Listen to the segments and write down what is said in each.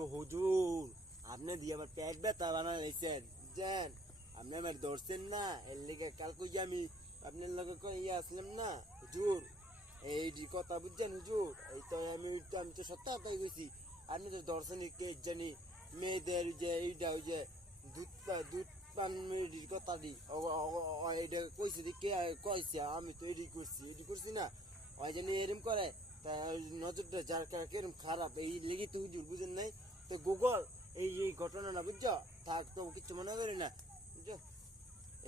গো হুজুর, আপনি দিয়ে আমার পেট ব্যথা বানাইছেন বুঝছেন। আপনি আমার ধরছেন না, এর লেগে কাল কই আমি আপনার লগে কইয়া আসলাম না হুজুর। এই যে কথা বুঝছেন হুজুর, এই তো আমি তো সত্য কথাই কইছি। আপনি তো ধরছেন কে জানি মেয়েদের যে এইটা ওই যে দুধ পান মেয়েটির কথা দি এইটা কইছে কে কইছে, আমি তো এডি করছি না। ওই জানি এরম করে তা নজরটা যার কেরম খারাপ এই লেগে তো হুজুর বুঝেন নাই। তো গুগল এই ঘটনাটা বুঝছো, থাক তো কিছু মনে করি না বুঝছো।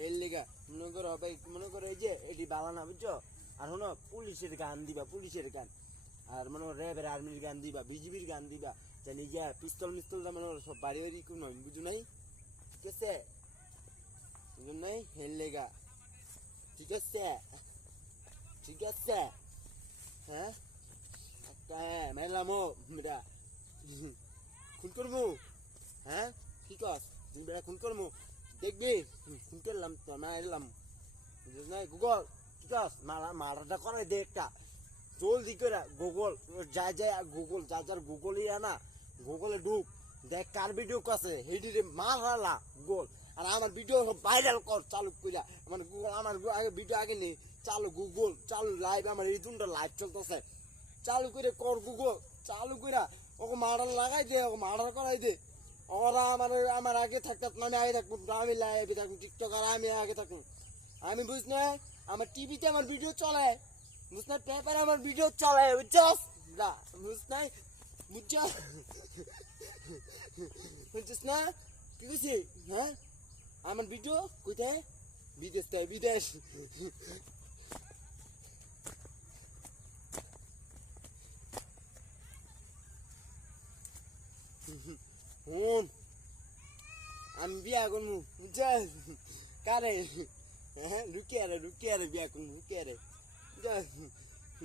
এর লেগা মনে করো ভাই, মনে করো এই যে এটি বালানা বুঝছো। আর শোনো, পুলিশের গান দিবা, পুলিশের গান, আর মনে করো র্যাবের আর্মির গান দিবা, বিজিবির গান দিবা, জানি গিয়া পিস্তল মিস্তলটা মনে করো সব বাড়ি বাড়ি কোনো বুঝো নাই, ঠিক আছে বুঝুন নাই। এর লেগা ঠিক আছে, ঠিক আছে। হ্যাঁ হ্যাঁ মেলামো বেটা খুন করবো। হ্যাঁ কি কস তুই বেটা, খুন করবো দেখবি, খুন করলাম তো না এলাম নাই। গুগল কি কস মারাটা করে দে একটা জলদি করে। গুগল যায় যায় গুগল যা যার গুগলই আনা, গুগলে ঢুক দেখ কার ভিডিও কাছে হেডিরে মারালা গুগল। আর আমার ভিডিও ভাইরাল কর চালু কইরা, মানে গুগল আমার আগে ভিডিও আগে নেই চালু, গুগল চালু লাইভ, আমার এই দুটো লাইভ চলতেছে চালু করে কর গুগল, চালু কইরা ওকে মার্ডার লাগাই দে, ওকে মার্ডার করাই দে। ওরা আমার আগে থাকতে মানে আগে থাকবো, আমি লাইভে থাকবো টিকটক, আর আমি আগে থাকবো। আমি বুঝ না, আমার টিভিতে আমার ভিডিও চলে বুঝ না, পেপারে আমার ভিডিও চলে বুঝছস না, বুঝ নাই বুঝছ বুঝছিস না কি কইছি। হ্যাঁ আমার ভিডিও কোথায়, বিদেশ তাই বিদেশ। হুন আমি বিয়া করবো বুঝছস কারে, হ্যাঁ লুকিয়ে রে বিয়া করবো,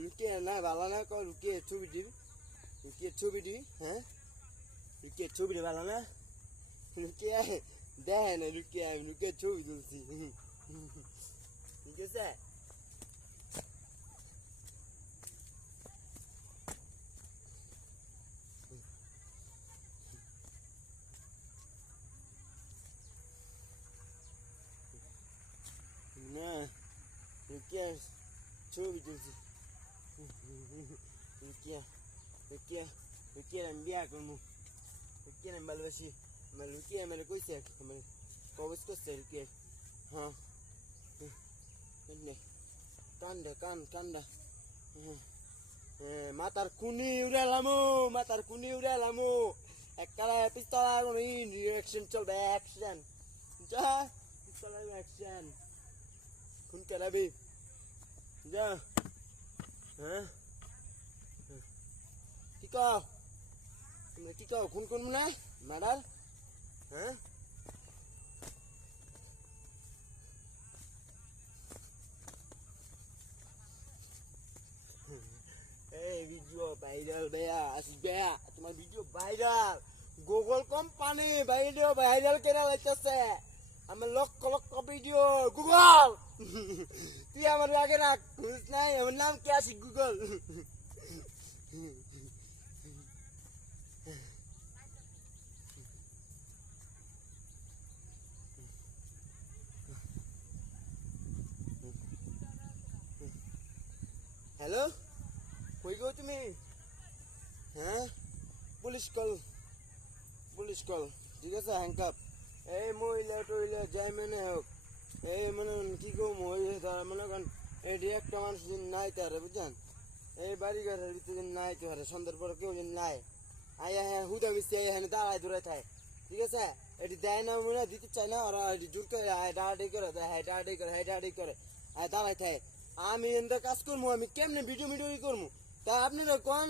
লুকিয়ে না ভালো না কর, লুকিয়ে ছবিটি, হ্যাঁ লুকিয়ে ছবিটি ভালো না, লুকিয়ে দেখে না, লুকিয়ে ছবি তুলছি ঠিক আছে। না লুকিয়ে ছবি তুলছি, লুকিয়ে লুকিয়ে লুকিয়ে আমি বিয়া করবো, লুকিয়ে আমি ভালোবাসি, আমার লুকিয়ে আমার কইছে আমার কবজ করছে লুকিয়ে। হ্যাঁ কান্দা কান্দা মাথার কুনি উড়ালামো একটা পিস্তল অ্যাকশন চলবে, অ্যাকশন যা পিস্তল অ্যাকশন খুন কেলাবি যা। হ্যাঁ কি কও তুমি, কি কও খুন করবো না ম্যাডার। হ্যাঁ এই ভিডিও ভাইরাল বেয়া আসিস বেয়া, তোমার video viral, Google company video viral কেনা লাগতেছে, আমার লক্ষ লক্ষ ভিডিও গুগল তুই আমার আগে রাখ বুঝ নাই, আমার নাম কে আসি গুগল। হ্যালো কই গো তুমি, হ্যাঁ পুলিশ কল ঠিক আছে হ্যাংকাপ। এই মহিলা টইলা যাই মানে হোক, এই মানে কি গো মহিলা মনে করেন এটি একটা মানুষ নাই তারে বুঝছেন, এই বাড়ি ঘরের ভিতরে নাই তো হারে সন্ধ্যার পরে কেউ নাই আয়া হ্যাঁ হুদা মিশে এখানে দাঁড়ায় দূরে থাকে, ঠিক আছে এটি দেয় না মনে দিতে চায় না, ওরা এটি জোর করে ডাড়াডি করে দেয়, হ্যাঁ ডাড়াডি করে দাঁড়ায় থাকে। আমি এনটা কাজ করবো, আমি কেমনে ভিডিও করবো, তা আপনারা কোন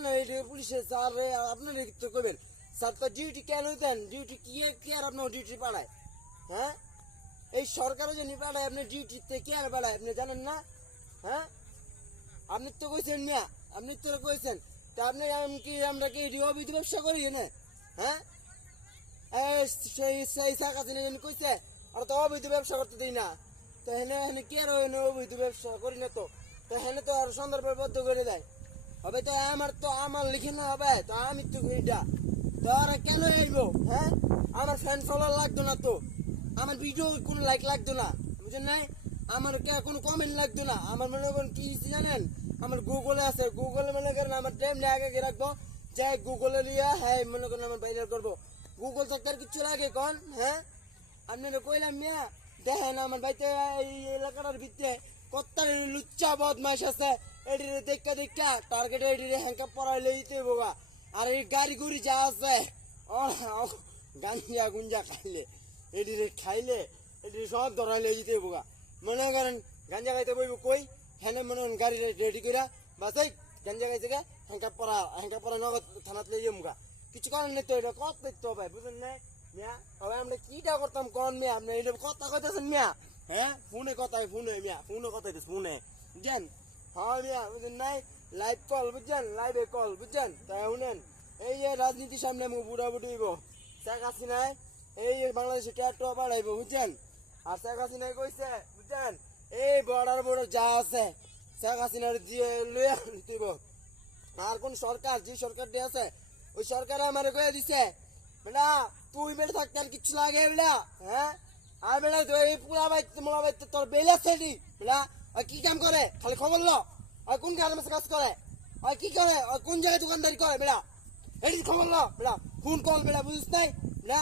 পুলিশের স্যার আপনারা তো করবেন, স্যার তো ডিউটি কেন দেন, ডিউটি কি আর আপনার ডিউটি পাঠায়। হ্যাঁ এই সরকারও যে পাঠায় আপনার ডিউটিতে কে আর পাঠায় আপনি জানেন না। হ্যাঁ আপনি তো কইছেন না, আপনি তো কইছেন, তা আপনি কি আমরা কি অবৈধ ব্যবসা করি না। হ্যাঁ সেই শাখা কইছে আর তো অবৈধ ব্যবসা করতে দিই না, তো হেনে কে আর অবৈধ ব্যবসা করি না, তো হেনে তো আর সন্ধ্যার পর বদ্ধ করে দেয় হবে, তো আমার লিখে না হবে, তো আমি তো এইটা তো তোরা কেন আইবো হ্যাঁ আমার ফ্যান ফলোয়ার লাগতো না তো আমার ভিডিও কোনো লাইক লাগতো না বুঝেন নাই আমার কোনো কমেন্ট লাগতো না আমার মনে করেন কি জানেন আমার গুগলে আছে গুগলে মনে করেন আমার টাইম নিয়ে আগে রাখবো যাই গুগলে লিয়া হ্যাঁ মনে করেন আমার ভাইরাল করবো গুগল থাকতে আর কিছু লাগে কোন হ্যাঁ আপনারা কইলাম মিয়া দেখেন আমার বাড়িতে এই এলাকাটার ভিতরে কত লুচ্চা বদমাইশ আছে এটিরে দেখা টার্গেট এটিরে হ্যাঙ্কা পড়াই লইতে বাবা আর এই গাড়ি গুড়ি যা আছে গাঞ্জা গুঞ্জা খাইলে এটিরে খাইলে এটিরে সব ধরাই লই যেতে বাবা মনে করেন গাঞ্জা খাইতে বইব কই হ্যাঁ মনে করেন গাড়ি রেডি কইরা বাস এই গাঞ্জা খাইছে গে হ্যাঙ্কা পড়া নগদ থানাত লই যাবো কিছু কারণ নেই তো এটা কত দেখতে হবে বুঝলেন না মিয়া তবে আমরা কিটা করতাম কোন মিয়া আপনি এটা কথা কইতেছেন মিয়া হ্যাঁ ফোনে মিয়া ফোনে কথা ফোনে বুঝছেন হ্যাঁ মিয়া বুঝলেন নাই লাইভ কল বুঝছেন লাইভে কল বুঝছেন তাই শুনেন এই যে রাজনীতির সামনে মু বুড়া বুড়িব শেখ হাসিনায় এই বাংলাদেশে ট্যাটু বাড়াইব বুঝছেন আর শেখ হাসিনায় কইছে বুঝছেন এই বড় যা আছে শেখ হাসিনার দিয়ে লইয়া দিব আর কোন সরকার যে সরকার দিয়ে আছে ওই সরকার আমার কয়ে দিছে বেটা তুই বেটা থাকতে আর কিছু লাগে বেটা হ্যাঁ আর বেটা তুই এই পুরা বাইতে মোলা বাইতে তোর বেল আছে নি বেটা আর কি কাম করে খালি খবর লো আর কোন গার্মেন্টস কাজ করে আর কি করে আর কোন জায়গায় দোকানদারি করে বেটা এটি খবর লো বেটা ফোন কল বেটা বুঝিস নাই বেটা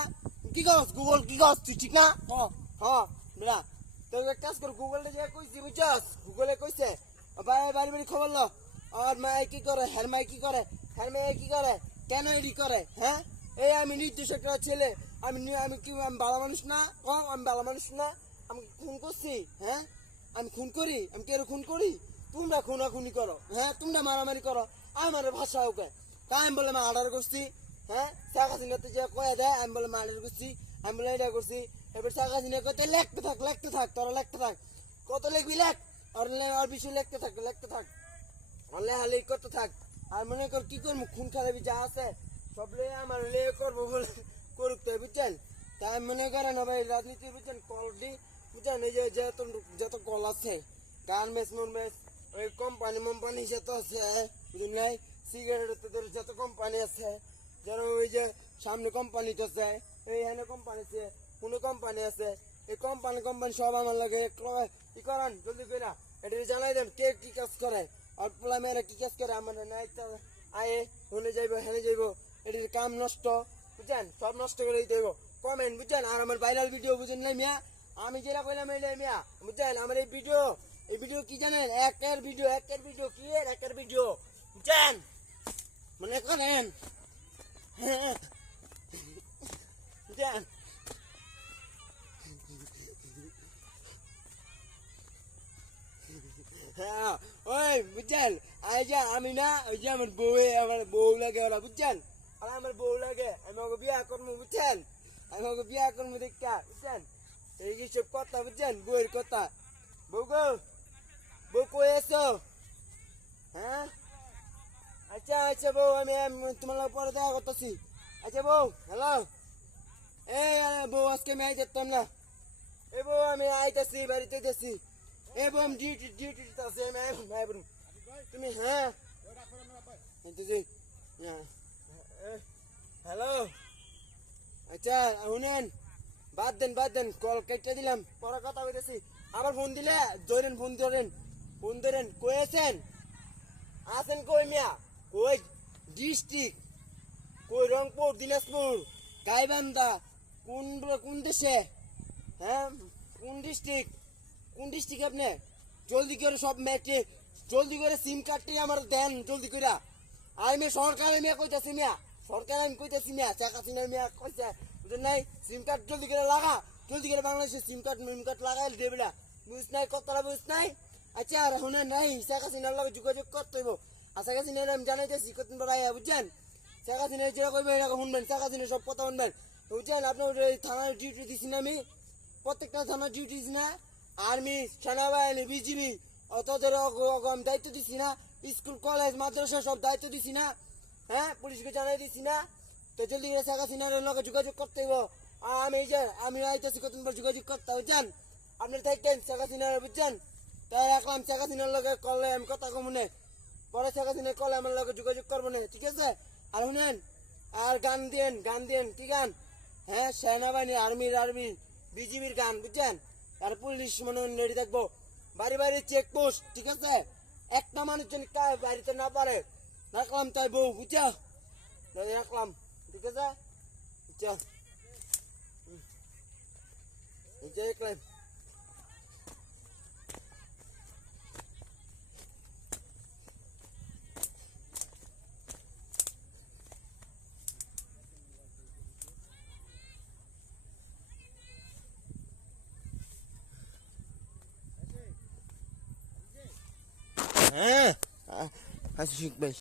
কি করস গুগল কি করস তুই ঠিক না হ্যাঁ বেটা তোর এক কাজ কর গুগলে যে কইছি বুঝছস গুগলে কইছে বাড়ি খবর লো আর মাই কি করে হ্যার মাই কি করে হ্যার মাই কি করে কেন এডি করে হ্যাঁ এই আমি নির্দেশ একটা ছেলে আমি কি আমি ভালো মানুষ না আমি ভালো মানুষ না আমি খুন করছি হ্যাঁ আমি খুন করি আমি কেন খুন করি তোমরা খুনাখুনি করো হ্যাঁ তোমরা মারামারি করো আমার ভাষা ওকে তাই আমি বলে মার্ডার করছি হ্যাঁ শেখ হাসিনাতে যে কয়ে দেয় আমি বলে মার্ডার করছি আমি বলে এটা করছি এবার শেখ হাসিনা কইতে লেখতে থাক তোরা লেখতে থাক কত লিখবি লেখ আর বিষয় লেখতে থাক অনলে হালি করতে থাক আর মনে কর কি করবো খুন খারাপি যা আছে সব লে আমার লে করবো বলে করুক তো বুঝছেন তাই মনে করেন ভাই রাজনীতি বুঝছেন কল দি বুঝছেন এই যে যত কল আছে গার্মেন্টস ওই কোম্পানি যত আছে বুঝলেন নাই সিগারেটের যত কোম্পানি আছে যেন ওই যে সামনে কোম্পানি তো আছে এইখানে কোম্পানি আছে কোনো কোম্পানি আছে এই কোম্পানি সব আমার লাগে ই করান জলদি করে এটা জানাই দেন কে কি কাজ করে আর পোলা মেয়েরা কি কাজ করে আমার নাই আয়ে হলে যাইবো হেনে যাইবো এটির কাম নষ্ট বুঝছেন সব নষ্ট করে দিতে হইব কমেন্ট বুঝছেন আর আমার ভাইরাল ভিডিও বুঝেন নাই মিয়া আমি যেটা কইলাম এই মিয়া বুঝছেন আমার এই ভিডিও কি জানেন একের ভিডিও কি একের ভিডিও বুঝছেন মনে করেন বুঝছেন হ্যাঁ ওই বুঝছেন আমি না ওই যে আমার বউ লাগে ওরা বুঝছেন আর আমার বউ লাগে আমি ওকে বিয়া করবো বুঝছেন আমি ওকে বিয়া করবো দেখা বুঝছেন এই সব কথা বুঝছেন বউয়ের কথা বউ কই আছো হ্যাঁ আচ্ছা বউ আমি তোমার পরে দেখা করতেছি আচ্ছা বউ হ্যালো এই বউ আজকে আমি যেতাম না এই বউ আমি আইতাছি বাড়িতে যাচ্ছি এবং ডিউটি আছে তুমি হ্যাঁ হ্যালো আচ্ছা শুনেন বাদ দেন কল কেটে দিলাম পরে কথা বলতেছি আবার ফোন দিলে ফোন ধরেন কই আছেন কই মিয়া কই ডিস্ট্রিক্ট কই রংপুর দিনাজপুর গাইবান্ধা কোন দেশে হ্যাঁ কোন ডিস্ট্রিক্ট আপনি জলদি করে সব ম্যাটে জলদি করে সিম কার্ডটি আমার দেন জলদি করে আমি সরকারে মিয়া কইতাছি মিয়া শেখ হাসিনা মিয়া কইছে বুঝলেন নাই সিম কার্ড জলদি করে লাগা জলদি করে বাংলাদেশে সিম কার্ড লাগাই দেবে না বুঝ নাই কতটা বুঝ নাই আচ্ছা আর শুনেন নাই শেখ হাসিনার লগে যোগাযোগ করতে হইব আর শেখ হাসিনা আমি জানাইতেছি কতদিন পর আইয়া বুঝছেন শেখ হাসিনা যেটা কইবে এরকম শুনবেন শেখ হাসিনা সব কথা শুনবেন বুঝছেন আপনার থানার ডিউটি দিছি না আমি প্রত্যেকটা থানার ডিউটি দিছি না আর্মি সেনাবাহিনী বিজিবি তোদের আমি দায়িত্ব দিছি না স্কুল কলেজ মাদ্রাসা সব দায়িত্ব দিছি না হ্যাঁ পুলিশকে জানাই দিছি না তো জলদি করে শেখ হাসিনার লগে যোগাযোগ করতে হইব আর আমি আইতেছি কতদিন পর যোগাযোগ করতে বুঝছেন আপনি থাকেন শেখ হাসিনার বুঝছেন তাই রাখলাম শেখ হাসিনার লগে কলে আমি কথা কমু না পরে শেখ হাসিনার কলে আমার লগে যোগাযোগ করবো না ঠিক আছে আর শুনেন আর গান দিয়েন কি গান? হ্যাঁ, সেনাবাহিনী, আর্মি, বিজিবির গান, বুঝছেন? আর পুলিশ মনে রেডি থাকবো, বাড়ি বাড়ি চেকপোস্ট, ঠিক আছে? একটা মানুষ যেন বাড়িতে না পারে, রাখলাম তাই বউ, বুঝছো? রাখলাম, ঠিক আছে? বুঝছো? রাখলাম। হ্যাঁ, আশিক ভাই।